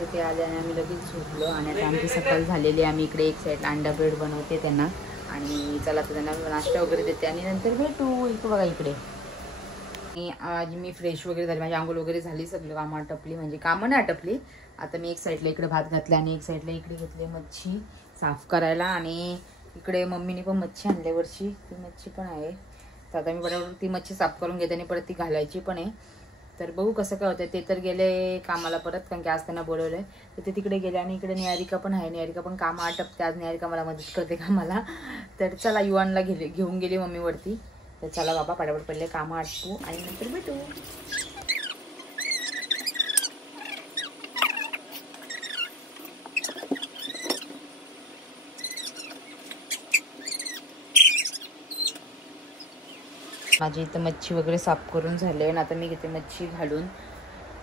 तर ते आले आणि आम्ही लगेच झोपलो आणि आता आमची सकाळ झालेली. आम्ही इकडे एक साईडला अंडा ब्रेड बनवते त्यांना आणि चला तर त्यांना नाश्ता वगैरे देते आणि नंतर भेटू. इकडे बघा इकडे. आणि आज मी फ्रेश वगैरे झाली, माझी आंघोळ वगैरे झाली, सगळं कामं आटपली, म्हणजे कामं नाही आटपली. आता मी एक साईडला इकडे भात घातला आणि एक साईडला इकडे घेतले मच्छी साफ करायला. आणि इकडे मम्मीने पण मच्छी आणल्या वर्षी, ती मच्छी पण आहे. तर आता मी बरोबर ती मच्छी साफ करून घेते आणि परत ती घालायची पण आहे. तर बघू कसं काय होतं. ते तर गेले कामाला परत, कारण की आज त्यांना बोलवलंय. तर ते तिकडे गेले आणि इकडे निहारिका पण आहे. निहारिका पण कामं आटपते आज. निहारिका मला मदत करते कामाला. तर चला युवानला घेऊन गेली मम्मी वरती. तर चला बाबा पटापट पहिले कामं आटपू आणि नंतर भेटू. माझी इथं मच्छी वगैरे साफ करून झाले आणि आता मी घेते मच्छी घालून.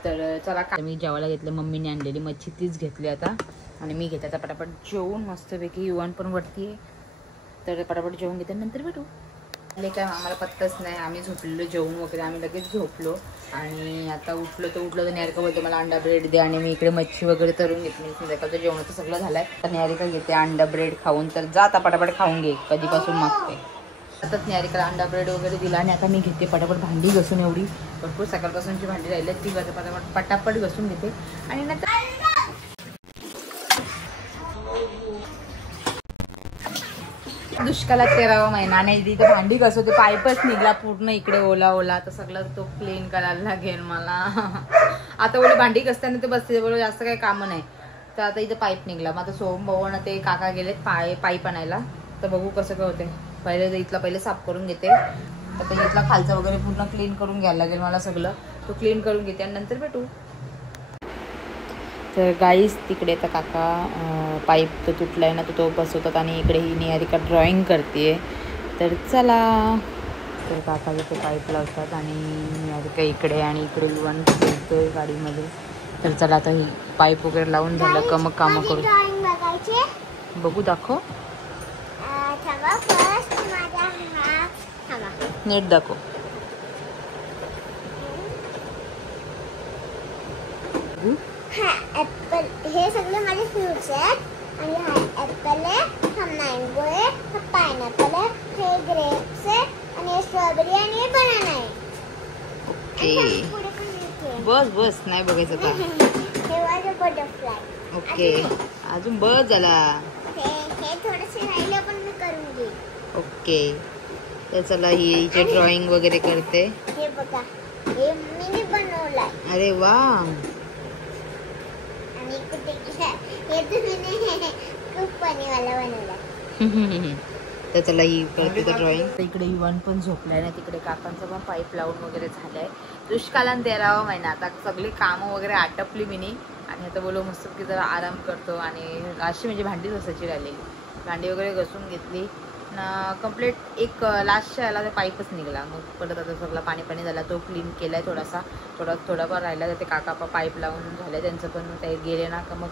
तर चला का मी जेवायला घेतलं, मम्मीने आणलेली मच्छी तीच घेतली आता. आणि मी घेते आता पटापट जेवून मस्तपैकी. युवान पण वरती आहे, तर पटापट जेवून घेते नंतर भेटू. काय आम्हाला पत्ताच नाही. आम्ही झोपलेलो जेवून वगैरे, आम्ही लगेच झोपलो आणि आता उठलो तर निहारिका बोलतो मला अंडा ब्रेड दे. आणि मी इकडे मच्छी वगैरे तरून घेतली. संध्याकाळचं जेवणाचं सगळं झालंय. तर निहारिका घेते अंडा ब्रेड खाऊन. तर जा आता पटापट खाऊन घे, कधीपासून मागते. आता निहारिकाला अंडा ब्रेड वगैरे दिला आणि आता मी घेते पटापट भांडी घसून. एवढी भरपूर सकाळपासूनची भांडी राहिली ती पटापट घसून घेते आणि नंतर दुष्काळात 13वा महिना आणि तिथे भांडी घसवते, पाईपच निघला पूर्ण इकडे ओला ओला. तर सगळं तो क्लीन करायला लागेल मला. आता ओली भांडी घसताना ते बसते बरोबर, जास्त काही कामं नाही. तर आता इथे पाईप निघला. मग आता सोहम भाऊ आणि ते काका गेलेत पाईप आणायला. तर बघू कसं काय होते. पहिले साफ करून घेते. तर इथला खालचा वगैरे पूर्ण क्लीन करून घ्यायला लागेल मला सगळं. तो क्लीन करून घेते आणि नंतर भेटू. तर गाईस तिकडे तर काका पाईप तो तुटला आहे ना, तो बसवतात आणि इकडे ही निहारिका ड्रॉइंग करते. तर चला, तर काका इथे पाईप लावतात आणि निहारिका इकडे आणि इकडे युवान खेळतोय गाडीमध्ये. तर चला आता ही पाईप वगैरे लावून झालं का मग कामं करू. बघू दाखव, नीट दाखव. ऍपल, हे सगळे माझे फ्रुट्स आहेत. आणि हा ऍपल आहे, हा मँगो आहे, हा पायनॅपल आहे, हे ग्रेप्स आहे आणि हे स्ट्रॉबेरी आणि हे बनाना आहे. ओके बस बस, नाही बघायचं का. हे वाज बटरफ्लाय. ओके अजून बस झाला. हे थोडेसे राहिले पण मी करून घेईन. ओके तर चला ही हिचे ड्रॉइंग वगैरे करते. हे बघा, हे मी बनवलंय. अरे वा. तर चला ही करते तर ड्रॉइंग. इकडे युवान पण झोपलाय ना, तिकडे काकांचं पण पाईप लावून वगैरे झालंय. दुष्काळात 13वा महिना. आता सगळी कामं वगैरे आटपली मी आणि आता बोलू मस्त की जरा आराम करतो. आणि अशी म्हणजे भांडी घासायची राहिलेली, भांडी वगैरे घसून घेतली ना कम्प्लीट. एक लास्टच्या याला पाईपच निघाला. मग परत आता सगळं पाणी झाला, तो क्लीन केलाय. थोडाफार राहिला. तर ते काका पाईप लावून झाले त्यांचं पण. ते गेले ना का मग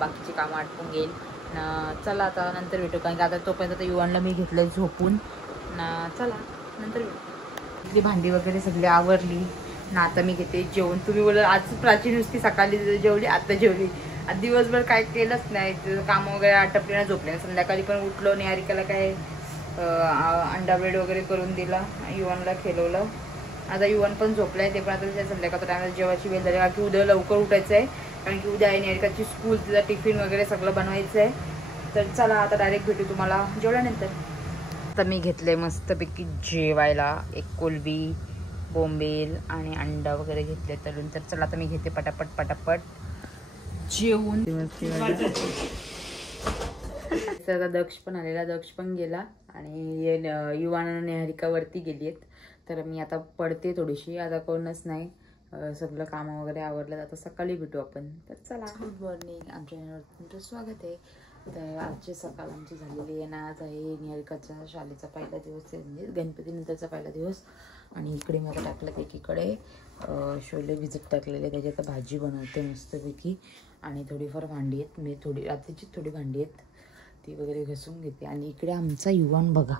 बाकीची कामं आटपून घेईल ना. चला आता नंतर भेटू, कारण की आता तोपर्यंत युवानला मी घेतलंय झोपून ना. चला नंतर भेटू. इथली भांडी वगैरे सगळी आवरली ना. आता मी घेते जेवण. तुम्ही बोला आज प्राची नुसती सकाळी जेवली, आता जेवली. आज दिवसभर काय केलंच नाही, कामं वगैरे आटपली ना, झोपले. संध्याकाळी पण उठलो, निहारिकाला काय अंडा ब्रेड वगैरे करून दिला, युवानला खेळवलं. आता युवान पण झोपलाय. ते पण आता संध्याकाळच्या टायमाला जेवायची वेळ झाली, कारण की उद्या लवकर उठायचं आहे. कारण की उद्या आहे निहारिकाची स्कूल, तिचा टिफिन वगैरे सगळं बनवायचं आहे. तर चला आता डायरेक्ट भेटू तुम्हाला जेवल्यानंतर. आता मी घेतलंय मस्तपैकी जेवायला. एक कोलबी, बोंबील आणि अंडा वगैरे घेतले तळून. तर चला आता मी घेते पटापट जेवून. आता दक्ष पण आलेला, दक्ष पण गेला आणि युवान आणि निहारिका वरती गेली आहेत. तर मी आता पडते थोडीशी, आता कोणच नाही. सगळं कामं वगैरे आवरलं. आता सकाळी भेटू आपण. तर चला, गुड मॉर्निंग. आमच्या चॅनलवर तुमचं स्वागत आहे. तर आजची सकाळ आमची झालेली आहे ना. आज आहे निहारिकाच्या शाळेचा पहिला दिवस आहे, म्हणजे गणपतीनंतरचा पहिला दिवस. आणि इकडे मी आता टाकलं एकीकडे छोले भिजत टाकलेले, त्याची आता भाजी बनवते मस्तपैकी. आणि थोडीफार भांडी आहेत, मी रात्रीची थोडी भांडी आहेत ती वगैरे घसून घेते. आणि इकडे आमचा युवान बघा,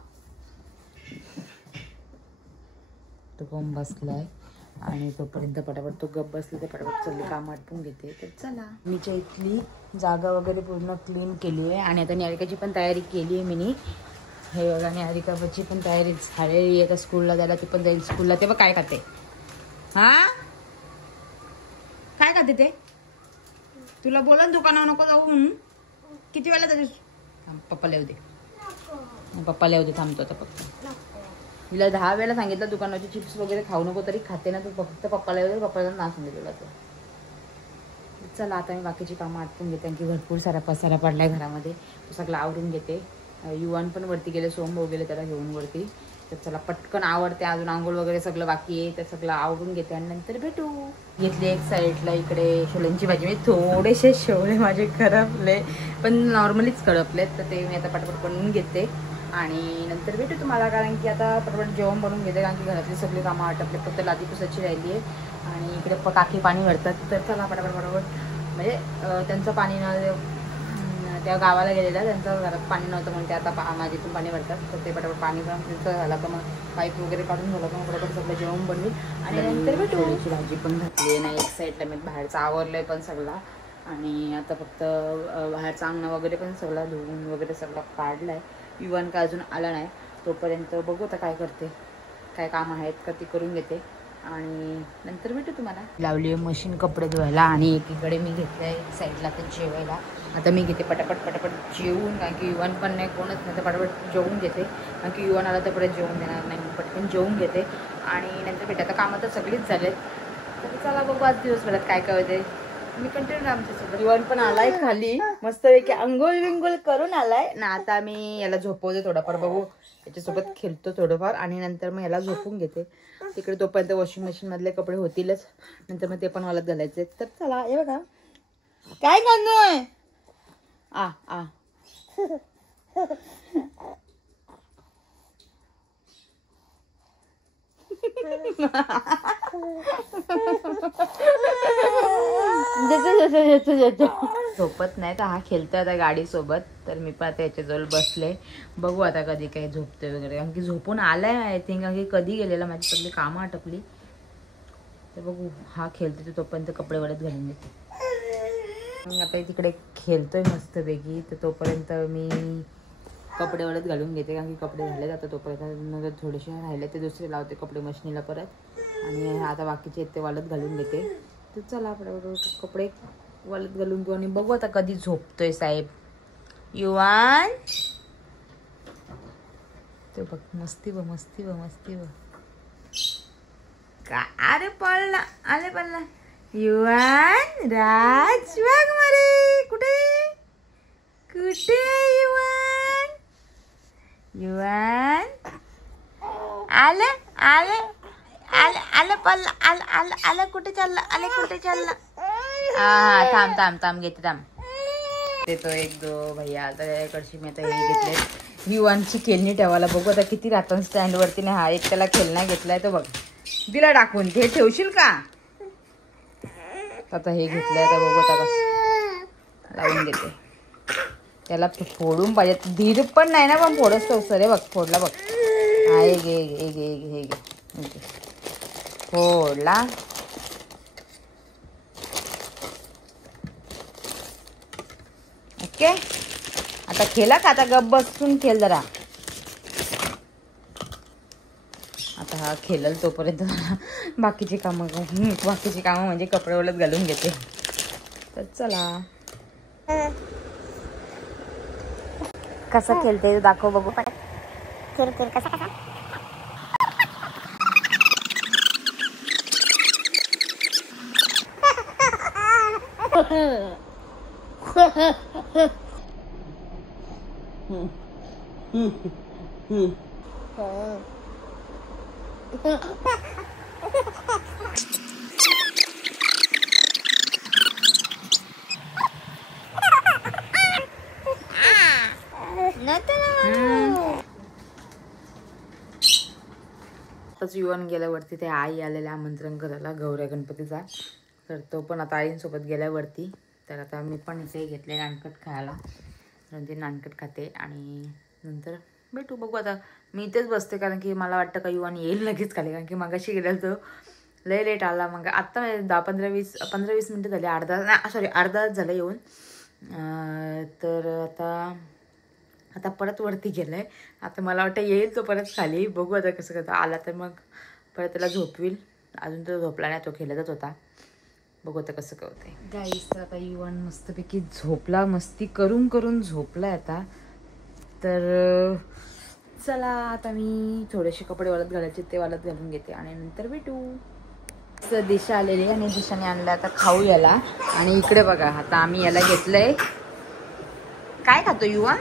तो पण बसलाय आणि तोपर्यंत पटापट तो गप बसले तर पटापट सगळी कामं आटपून घेते. तर चला, मीच्या इथली जागा वगैरे पूर्ण क्लीन केली आहे आणि आता निहारिकाची पण तयारी केली आहे मीनी. हे बघा निहारिकाची पण तयारी झालेली आहे. आता स्कूलला जायला ती पण जाईल स्कूलला. ते बघ काय खाते. हा काय खाते ते? तुला बोला दुकानावर नको जाऊ म्हणून. किती वेळा जाते? पप्पा येऊ दे, पप्पा येऊ दे, थांबतो आता फक्त. तिला 10 वेळा सांगितलं दुकानाचे चिप्स वगैरे खाऊ नको, तरी खाते ना. तू फक्त पप्पाला येऊ दे, पप्पाला ना सांगितलं तर. चला आता मी बाकीची कामं आटपून घेते, आणखी भरपूर सारा पसारा पडलाय घरामध्ये. तो सगळं आवरून घेते. युवान पण वरती गेले, सोमभाऊ गेले त्याला घेऊन वरती. तर चला पटकन आवडते, अजून आंघोळ वगैरे सगळं बाकी आहे. तर सगळं आवरून घेते आणि नंतर भेटू. घेतली एक साईडला इकडे छोल्यांची भाजी. मी थोडेसे शेवळे माझे करपले, पण नॉर्मलीच करपलेत. तर ते मी आता पटपट बनवून घेते आणि नंतर भेटू तुम्हाला. कारण की आता पटपट जेवण बनवून घेते, कारण की घरातली सगळी कामं आटपले, फक्त लादी पुसायची राहिली आहे. आणि इकडे काकी पाणी भरतात. तर चला पटापट म्हणजे त्यांचं पाणी त्या गावाला गेलेलं, त्यांचं घरात पाणी नव्हतं म्हणून ते आता माझी पण पाणी भरतात. तर ते पटापट पाणी भरून त्यांचं झालं का मग पाईप वगैरे काढून झालं का मग पटापट सगळं जेवण बनवेल आणि नंतर भेटू. थोडीशी भाजी पण घातली नाही एक साईडला. मी बाहेरचं आवरलंय पण सगळा आणि आता फक्त बाहेरचं अंगण वगैरे पण सगळं धुवून वगैरे सगळं काढलं आहे. युवान का अजून आला नाही, तोपर्यंत बघू आता काय करते, काय काम आहेत का ती करून घेते आणि नंतर भेटू तुम्हाला. लावली आहे मशीन कपडे धुवायला आणि एकीकडे मी घेतलं आहे साईडला तर जेवायला. आता मी घेते पटापट जेवून, कारण की युवान पण नाही कोणच नाही, तर पटापट जेवून घेते. कारण की युवान आला तर परत जेवून देणार नाही, मी पटकन जेवून घेते आणि नंतर भेटू. आता कामं तर सगळीच झालेत. तर चला बघू आज दिवसभरात काय काय होते. मी कंटिन्यू आमच्यासोबत. युवान पण आलाय खाली मस्तपैकी अंघोळ विंगोळ करून आलाय ना. आता मी याला झोपवते थोडाफार, बघू याच्यासोबत खेळतो थोडंफार आणि नंतर मग याला झोपून घेते. तिकडे तोपर्यंत वॉशिंग मशीन मधले कपडे होतीलच, नंतर मग ते पण वाळत घालायचे. तर चला हे बघा काय करतोय. आ आ झोपत नाही तर हा खेळतोय आता गाडी सोबत. तर मी पण आता याच्याजवळ बसले, बघू आता कधी काही झोपते वगैरे. कारण की झोपून आलाय आय थिंक, कारण की कधी गेलेला माझी सगळी कामं आटपली. तर बघू हा खेळतोय तोपर्यंत कपडे वळत घालून देते. आता तिकडे खेळतोय मस्तपैकी, तर तोपर्यंत मी कपडे वळत घालून घेते. कारण की कपडे झाले जातात तोपर्यंत थोडेसे राहिले ते दुसरे लावते कपडे मशीनीला परत. आणि आता बाकीचे ते वाळत घालून घेते. तर चला कपडे वाळत घालून घेऊ आणि बघू आता कधी झोपतोय साहेब. युवान ते बघ मस्ती व का. अरे पळला, आले पळला युवान. राज बघ मरे कुठे कुठे युवान आलं आलं आलं आलं पल्ला आलं आलं आलं. कुठे चालला, आले कुठे चालला. हा थांब थांब थांब घेते थांब. देतो एक दो भैया. आता याकडची मी आता हे घेतले युवानची खेळणी ठेवायला. बघू आता किती राहतात स्टँड वरती नाही. हा एक त्याला खेळणा घेतलाय तो बघ, दिला टाकून. ते ठेवशील का. आता हे घेतलंय, आता बघू आता कसं लावून घेते. त्याला फोडून पाहिजे, धीर पण नाही ना, पण फोडच तो सर बघ फोडला बघ. हा हे घे हे घे हे घे फोडला. ओके आता खेळला का. आता गप बसून खेळ जरा. आता हा खेळल तोपर्यंत बाकीची कामं म्हणजे कपडे वळत घालून घेते. तर चला कसं खेळते दाखव बघू. खेळ कसा युवान गेल्यावरती ते आई आलेले आमंत्रण करायला गौऱ्या गणपतीचा. तर तो पण आता आईंसोबत गेल्यावरती. तर आता मी पण इथे घेतले नानकट खायला, ते नानकट खाते आणि नंतर भेटू. बघू आता मी इथेच बसते, कारण की मला वाटतं का युवान येईल लगेच खाली. कारण की मगाशी गेलेलं तर लय लेट आला. मग आत्ता 15-20 मिनटं झाली, अर्धा तास झालं येऊन. तर आता परत वरती गेलाय. आता मला वाटतं येईल तो परत खाली, बघू आता कसं करतो. आला तर मग परत त्याला झोपवील. अजून तो झोपला नाही, तो खेळतच होता. बघू आता कसं करते. गाईस तर आता युवान मस्तपैकी झोपला, मस्ती करून करून झोपलाय आता. तर चला आता मी थोडेसे कपडे वाळत घालायचे ते वाळत घालून घेते आणि नंतर भेटू. दिशा आलेली आणि दिशाने आणलं आता खाऊ याला. आणि इकडे बघा आता आम्ही याला घेतलंय. काय खातो युवान?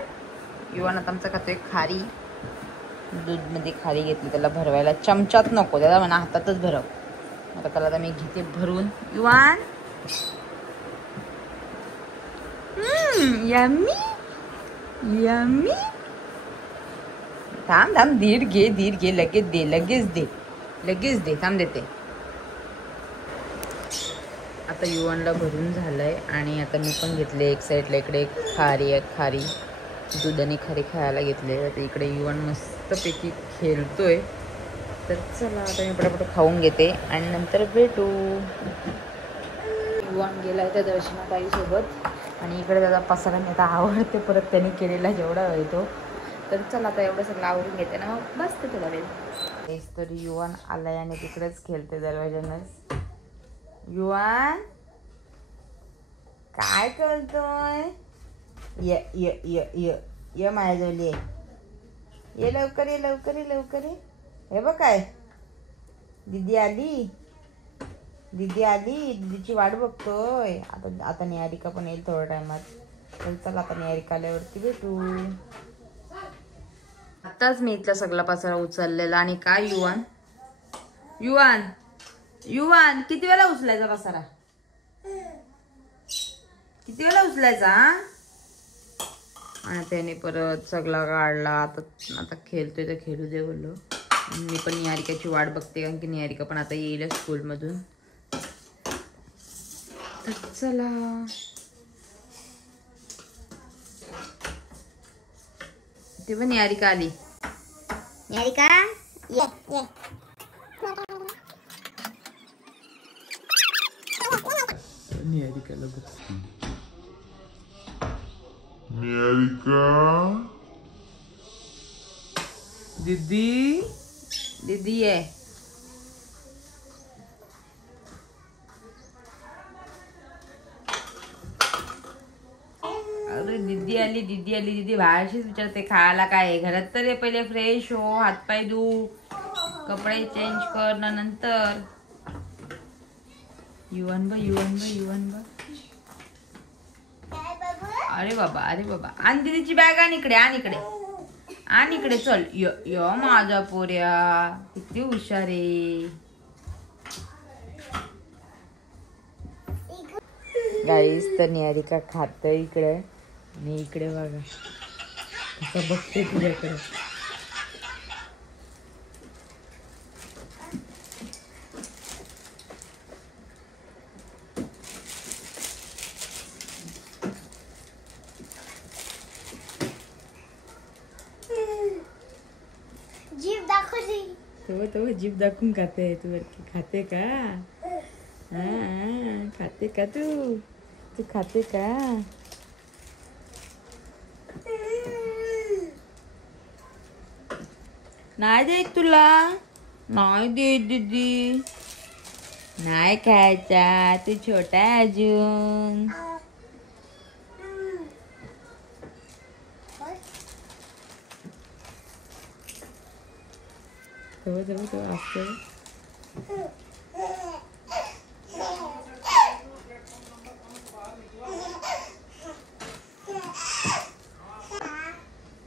युवान आता आमचा खातोय खारी. दूधमध्ये खारी घेतली त्याला भरवायला. चमचात नको, त्याला म्हणा हातातच भरव. आता त्याला आता मी घेते भरून. युवान यम्मी यम्मी. थांब थांब, धीर घे, लगेच दे थांब देते. आता युवानला भरून झालंय आणि आता मी पण घेतले एक साईडला. इकडे खारी दूध आणि खारी खायला घेतले. आता इकडे युवान मस्तपैकी खेळतोय. तर चला आता मी पटापट खाऊन घेते आणि नंतर भेटू. युवान गेलाय त्या दर्शनाताईसोबत आणि इकडे त्याचा पसारा मी आता आवडते परत त्यांनी केलेला जेवढा वेळ तो. तर चला आता एवढं सगळं आवडून घेते ना, मग बसते थोडा वेळ. तेच तर युवान आलाय आणि तिकडेच खेळते दरवाजानंच. युवान काय करतोय? ये माझ्याजवळ ये लवकर ये. हे बघ काय दीदी आली, दीदीची वाट बघतोय. आता निहारिका पण येईल थोड्या टायमात. तर चला आता निहारिका आल्यावरती भेटू. आताच मी इथला सगळा पसारा उचललेला. आणि काय युवान किती वेळा उचलायचा पसारा? किती वेळा उचलायचा? आणि त्याने परत सगळा काढला. आता खेळतोय तर खेळू दे बोललो. मी पण निहारिकाची वाट बघते, कारण की निहारिका पण आता येईल स्कूलमधून. तर चला तेव्हा निहारिका आली. निहारिका ये निहारिका दीदी आहे. अरे दीदी आली. दीदी बाहेरशीच विचारते खायला काय आहे. घरात तर पहिले फ्रेश हो, हातपाय धू, कपडे चेंज कर ना नंतर. युवान बा. अरे बाबा आण दीदीची बॅग. आण इकडे चल. य माझा पोऱ्या किती हुशार आहे. गाईस तर निहारिका खात इकडे आणि इकडे बघा कसं बघते तुझ्याकडे. जीभ दाखवली. तेव्हा जीभ दाखवून खाते. तू खाते का? खाते का तू खाते का? नाही देत तुला. नाही देत दीदी. नाही खायचा, तू छोटा आहे अजून. तेव्हा असं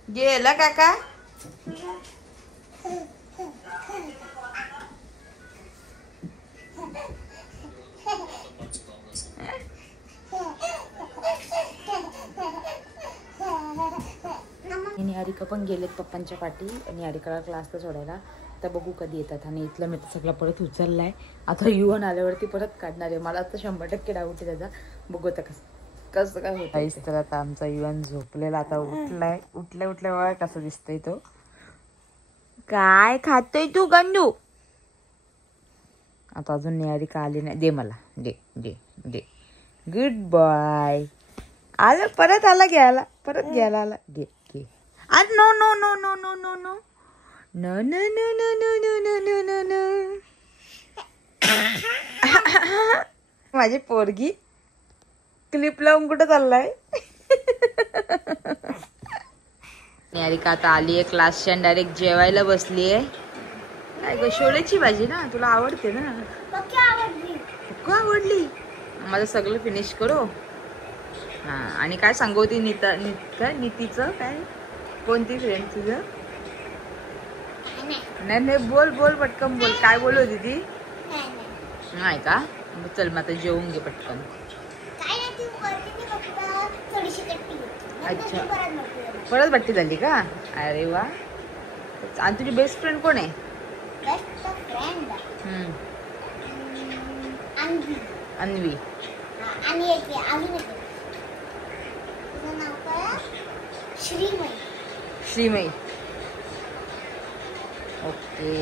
गेला काका. निहारिका पण गेलेत पप्पांच्या पाठी. निहारिकाला क्लासला सोडायला. आता बघू कधी येतात. आणि इथला मी सगळा परत उचललाय. आता युवन आल्यावरती परत काढणार आहे. मला आता 100% डाऊट आहे त्याचा. बघू आता कसं काय होतं. तर आता आमचा युवन झोपलेला आता उठलाय. उठल्या बघा कसं दिसतोय तो. काय खातोय तू गंडू? आता अजून निहारिका आली नाही. दे मला, दे दे दे. Good boy. आला परत, आला घ्यायला, परत घ्यायला आला. घे घे. आज no no no no no no no no no no no no no no no no. माझी पोरगी क्लिप लावून कुठं चाललाय. निहारिका आता आलीये क्लासच्या, डायरेक्ट जेवायला बसलीये. काय ग, शोलेची भाजी ना, तुला आवडते ना. आवडली. माझं सगळं फिनिश करू. हा, आणि काय सांगू ती नीतीचं काय, कोणती फ्रेंड तुझं? नाही नाही, बोल बोल पटकन बोल. काय बोलू होती ती? नाही का? चल मग आता जेवून घे पटकन. अच्छा, परत बट्टी झाली का? अरे वा. आणि तुझी बेस्ट फ्रेंड कोण आहे? अन्वी. श्रीमयी. ओके.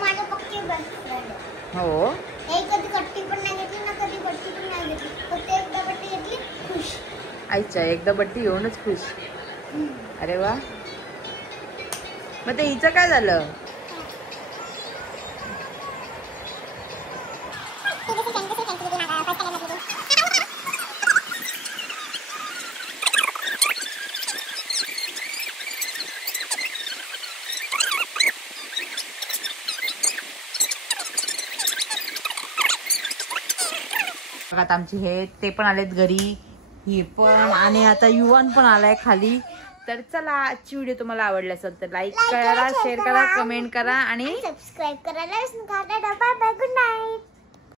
माझ्या पक्की बेस्ट फ्रेंड. हो. कधी कट्टी पण नाही घेतली ना, कधी बट्टी पण नाही घेतली. फक्त एकदा बट्टी घेतली, खुश. अच्छा, एकदा बट्टी घेऊनच खुश. अरे वा. मग ते हिचं काय झालं? आता आमची हे ते पण आलेत घरी, हे पण, आणि आता युवन पण आलाय खाली. तर चला, आजची व्हिडिओ तुम्हाला आवडली असेल तर लाईक करा, शेअर करा, कमेंट करा आणि सबस्क्राईब करायला विसरू नका. Bye bye, good night.